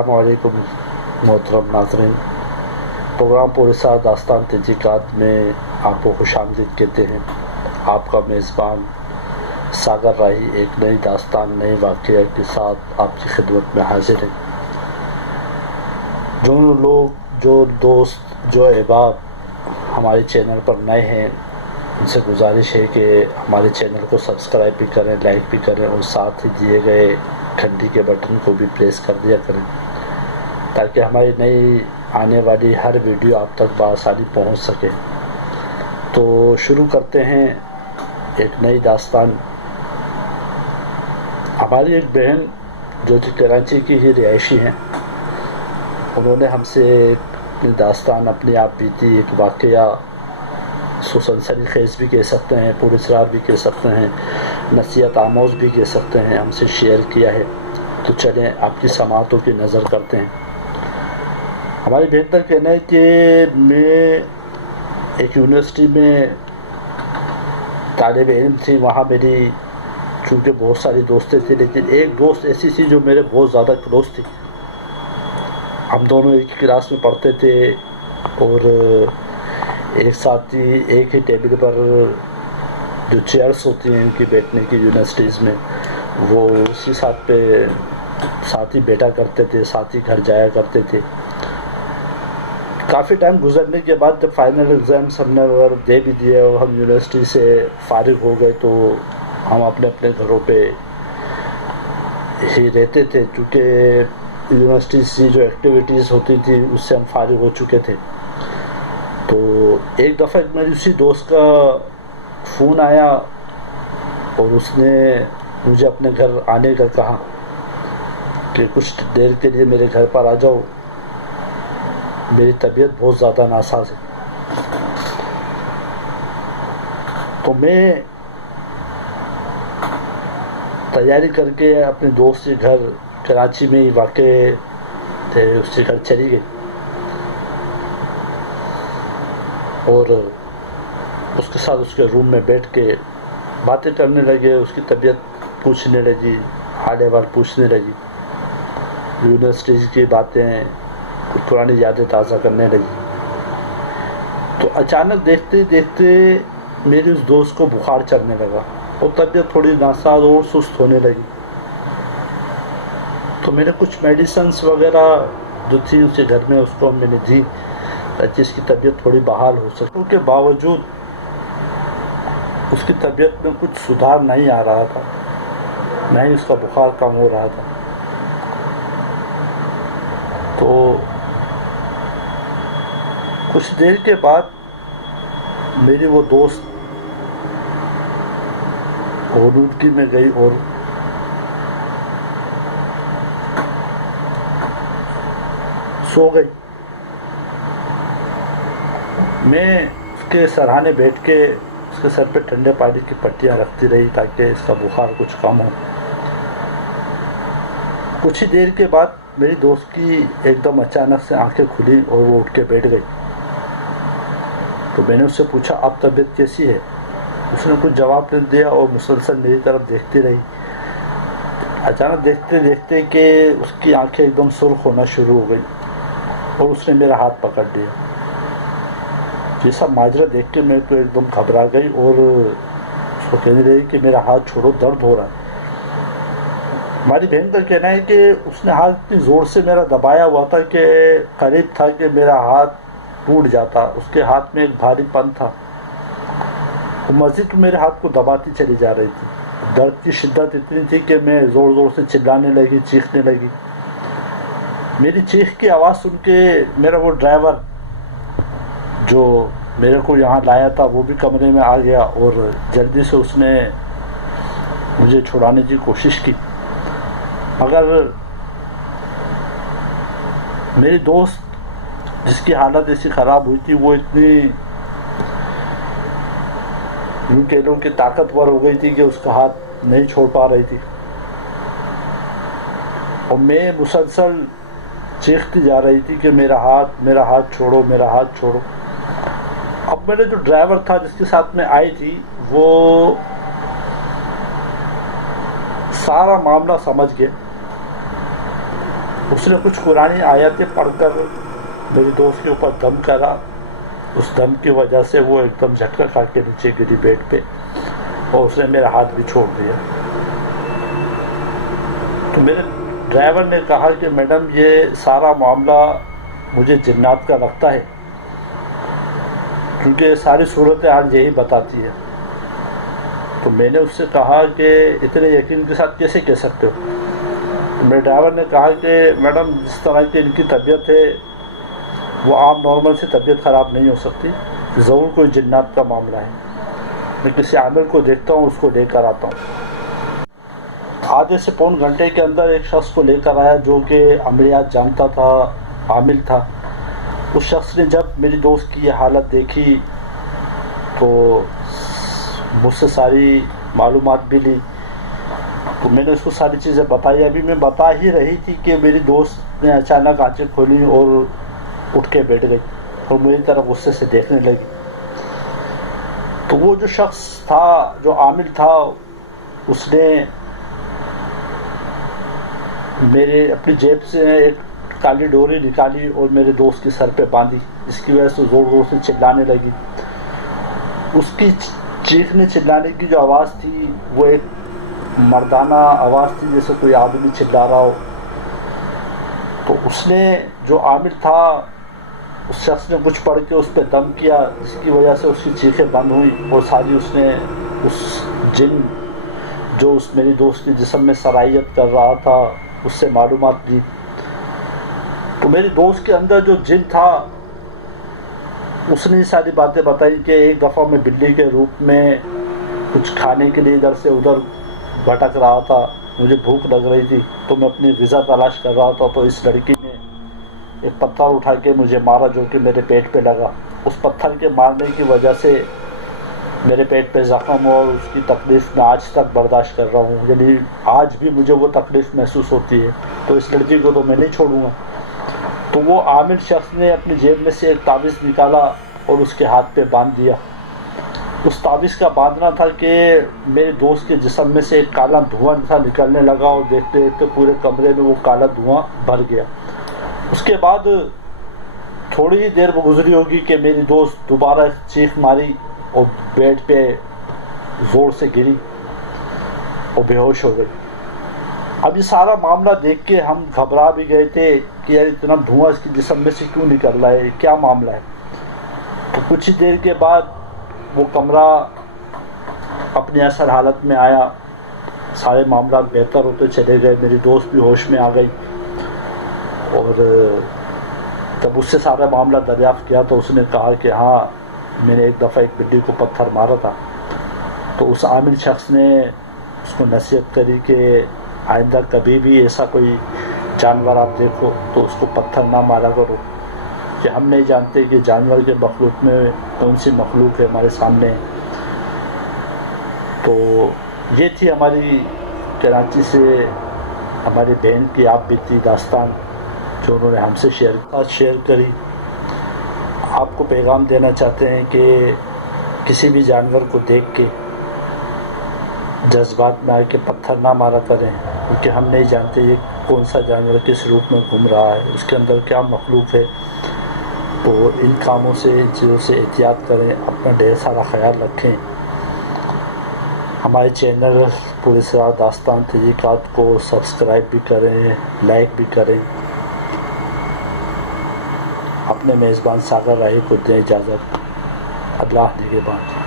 السلام علیکم محترم ناظرین، پروگرام پورسا داستان تحقیقات میں آپ کو خوش آمدید کہتے ہیں۔ آپ کا میزبان ساگر راہی ایک نئی داستان، نئے واقعہ کے ساتھ آپ کی خدمت میں حاضر ہے۔ جو لوگ، جو دوست، جو احباب ہمارے چینل پر نئے ہیں، ان سے گزارش ہے کہ ہمارے چینل کو سبسکرائب بھی کریں، لائک بھی کریں اور ساتھ ہی دیے گئے گھنٹی کے بٹن کو بھی پریس کر دیا کریں تاکہ ہماری نئی آنے والی ہر ویڈیو آپ تک بآسانی پہنچ سکے۔ تو شروع کرتے ہیں ایک نئی داستان۔ ہماری ایک بہن جو کہ کراچی کی ہی رہائشی ہیں، انہوں نے ہم سے ایک داستان اپنی آپ بیتی، ایک واقعہ سنسنی خیز بھی کہہ سکتے ہیں، پر اسرار بھی کہہ سکتے ہیں، نصیحت آموز بھی کہہ سکتے ہیں، ہم سے شیئر کیا ہے۔ تو چلیں آپ کی سماعتوں کی نظر کرتے ہیں۔ ہماری بہن کا کہنا ہے کہ میں ایک یونیورسٹی میں طالب علم تھی، وہاں میری چونکہ بہت ساری دوستیں تھیں، لیکن ایک دوست ایسی تھی جو میرے بہت زیادہ کلوز تھی۔ ہم دونوں ایک کلاس میں پڑھتے تھے اور ایک ساتھ ہی ایک ہی ٹیبل پر جو چیئرس ہوتی ہیں ان کی بیٹھنے کی یونیورسٹیز میں، وہ اسی ساتھ ہی بیٹھا کرتے تھے، ساتھ ہی گھر جایا کرتے تھے۔ کافی ٹائم گزرنے کے بعد جب فائنل ایگزامس ہم نے اگر دے بھی دیے اور ہم یونیورسٹی سے فارغ ہو گئے تو ہم اپنے اپنے گھروں پہ ہی رہتے تھے، چونکہ یونیورسٹی سے جو ایکٹیویٹیز ہوتی تھی اس سے ہم فارغ ہو چکے تھے۔ تو ایک دفعہ میری اسی دوست کا فون آیا اور اس نے مجھے اپنے گھر آنے کا کہا کہ کچھ دیر کے لیے میرے گھر پر آ جاؤ، میری طبیعت بہت زیادہ ناساز ہے۔ تو میں تیاری کر کے اپنے دوست کے گھر، کراچی میں ہی واقع تھے، اس کے گھر چلی گئی اور اس کے ساتھ اس کے روم میں بیٹھ کے باتیں کرنے لگے، اس کی طبیعت پوچھنے لگی، حال احوال پوچھنے لگی، یونیورسٹیز کی باتیں، پرانی یادیں تازہ کرنے لگی۔ تو اچانک دیکھتے ہی دیکھتے میری اس دوست کو بخار چڑھنے لگا اور طبیعت تھوڑی ناساز اور سست ہونے لگی۔ تو میں نے کچھ میڈیسنس وغیرہ جو تھی اس کے گھر میں، اس کو میں نے دی تاکہ اس کی طبیعت تھوڑی بحال ہو سکے۔ اس کے باوجود اس کی طبیعت میں کچھ سدھار نہیں آ رہا تھا، نہ ہی اس کا بخار کم ہو رہا تھا۔ تو کچھ دیر کے بعد میری وہ دوست اولودگی میں گئی اور سو گئی۔ میں اس کے سرہانے بیٹھ کے اس کے سر پہ ٹھنڈے پانی کی پٹیاں رکھتی رہی تاکہ اس کا بخار کچھ کم ہو۔ کچھ ہی دیر کے بعد میری دوست کی ایک دم اچانک سے آنکھیں کھلی اور وہ اٹھ کے بیٹھ گئی۔ تو میں نے اس سے پوچھا اب طبیعت کیسی ہے؟ اس نے کچھ جواب نہیں دیا اور مسلسل میری طرف دیکھتی رہی۔ اچانک دیکھتے دیکھتے کہ اس کی آنکھیں ایک دم سرخ ہونا شروع ہو گئی اور اس نے میرا ہاتھ پکڑ لیا۔ یہ سب ماجرا دیکھ کے میں تو ایک دم گھبرا گئی اور اس کو کہنے لگی کہ میرا ہاتھ چھوڑو، درد ہو رہا ہے۔ ہماری بہن کا کہنا ہے کہ اس نے ہاتھ اتنی زور سے میرا دبایا ہوا تھا کہ قریب تھا کہ میرا ہاتھ ٹوٹ جاتا۔ اس کے ہاتھ میں ایک بھاری پن تھا، وہ مزید میرے ہاتھ کو دباتی چلی جا رہی تھی۔ درد کی شدت اتنی تھی کہ میں زور زور سے چلانے لگی، چیخنے لگی۔ میری چیخ کی آواز سن کے میرا وہ ڈرائیور جو میرے کو یہاں لایا تھا وہ بھی کمرے میں آ گیا اور جلدی سے اس نے مجھے چھڑانے کی کوشش کی، مگر میری دوست جس کی حالت ایسی خراب ہوئی تھی وہ اتنی یوں کہہ لوں کہ طاقتور ہو گئی تھی کہ اس کا ہاتھ نہیں چھوڑ پا رہی تھی اور میں مسلسل چیختی جا رہی تھی کہ میرا ہاتھ چھوڑو، میرا ہاتھ چھوڑو۔ اب میرا جو ڈرائیور تھا جس کے ساتھ میں آئی تھی وہ سارا معاملہ سمجھ گیا اس نے کچھ قرآنی آیتیں پڑھ کر میری دوست کے اوپر دم کرا. اس دم کی وجہ سے وہ ایک دم جھٹکا کھا کے نیچے گری بیڈ پہ اور اس نے میرا ہاتھ بھی چھوڑ دیا. تو میرے ڈرائیور نے کہا کہ میڈم یہ سارا معاملہ مجھے جنات کا لگتا ہے کیونکہ ساری صورتحال یہی بتاتی ہے. تو میں نے اس سے کہا کہ اتنے یقین کے ساتھ کیسے کہہ سکتے ہو؟ تو میرے ڈرائیور نے کہا کہ میڈم جس طرح کی ان کی طبیعت ہے وہ عام نارمل سے طبیعت خراب نہیں ہو سکتی، ضرور کوئی جنات کا معاملہ ہے. میں کسی عامل کو دیکھتا ہوں، اس کو لے کر آتا ہوں. آدھے سے پون گھنٹے کے اندر ایک شخص کو لے کر آیا جو کہ عملیات جانتا تھا، عامل تھا. اس شخص نے جب میری دوست کی یہ حالت دیکھی تو مجھ سے ساری معلومات بھی لی. تو میں نے اس کو ساری چیزیں بتائی. ابھی میں بتا ہی رہی تھی کہ میری دوست نے اچانک آنکھیں کھولی اور اٹھ کے بیٹھ گئی اور میری طرف غصے سے دیکھنے لگی. تو وہ جو شخص تھا جو عامل تھا اس نے میرے اپنی جیب سے ایک کالی ڈوری نکالی اور میرے دوست کے سر پہ باندھی، جس کی وجہ سے زور زور سے چلانے لگی. اس کی چیخنے چلانے کی جو آواز تھی وہ ایک مردانہ آواز تھی، جیسے کوئی آدمی چلا رہا ہو. تو اس نے جو عامل تھا اس شخص نے کچھ پڑھ کے اس پہ دم کیا، جس کی وجہ سے اس کی چیخیں بند ہوئیں اور ساری اس نے اس جن جو اس میری دوست کے جسم میں سرائیت کر رہا تھا اس سے معلومات دی. تو میری دوست کے اندر جو جن تھا اس نے ساری باتیں بتائی کہ ایک دفعہ میں بلی کے روپ میں کچھ کھانے کے لیے ادھر سے ادھر بھٹک رہا تھا. مجھے بھوک لگ رہی تھی تو میں اپنی غذا تلاش کر رہا تھا، تو اس لڑکی نے ایک پتھر اٹھا کے مجھے مارا جو کہ میرے پیٹ پہ لگا. اس پتھر کے مارنے کی وجہ سے میرے پیٹ پہ زخم اور اس کی تکلیف میں آج تک برداشت کر رہا ہوں. یعنی آج بھی مجھے وہ تکلیف محسوس ہوتی ہے. تو اس لڑکی کو تو میں نہیں چھوڑوں گا. تو وہ عامل شخص نے اپنی جیب میں سے ایک تعویذ نکالا اور اس کے ہاتھ پہ باندھ دیا. اس تعویذ کا باندھنا تھا کہ میرے دوست کے جسم میں سے ایک کالا دھواں سا نکلنے لگا اور دیکھتے دیکھتے پورے کمرے میں وہ کالا دھواں بھر گیا. اس کے بعد تھوڑی ہی دیر گزری ہوگی کہ میری دوست دوبارہ چیخ ماری اور بیڈ پہ زور سے گری اور بے ہوش ہو گئی. اب یہ سارا معاملہ دیکھ کے ہم گھبرا بھی گئے تھے کہ یار اتنا دھواں اس کے جسم میں سے کیوں نکل رہا ہے، کیا معاملہ ہے. تو کچھ ہی دیر کے بعد وہ کمرہ اپنی اصل حالت میں آیا، سارے معاملات بہتر ہوتے چلے گئے. میری دوست بھی ہوش میں آ گئی اور جب اس سے سارا معاملہ دریافت کیا تو اس نے کہا کہ ہاں میں نے ایک دفعہ ایک بلی کو پتھر مارا تھا. تو اس عامل شخص نے اس کو نصیحت کری کہ آئندہ کبھی بھی ایسا کوئی جانور آپ دیکھو تو اس کو پتھر نہ مارا کرو، کہ ہم نہیں جانتے کہ جانور کے مخلوق میں کون سی مخلوق ہے ہمارے سامنے. تو یہ تھی ہماری کراچی سے ہماری بہن کی آپ بیتی داستان جو انہوں نے ہم سے شیئر کری. آپ کو پیغام دینا چاہتے ہیں کہ کسی بھی جانور کو دیکھ کے جذبات میں آ کے پتھر نہ مارا کریں، کیونکہ ہم نہیں جانتے یہ کون سا جانور کس روپ میں گھوم رہا ہے، اس کے اندر کیا مخلوق ہے. تو ان کاموں سے ان چیزوں سے احتیاط کریں، اپنا ڈھیر سارا خیال رکھیں. ہمارے چینل پوری سرا داستان تحقیقات کو سبسکرائب بھی کریں، لائک بھی کریں. اپنے میزبان ساگر راہی کو دیں اجازت. اللہ نگہبان.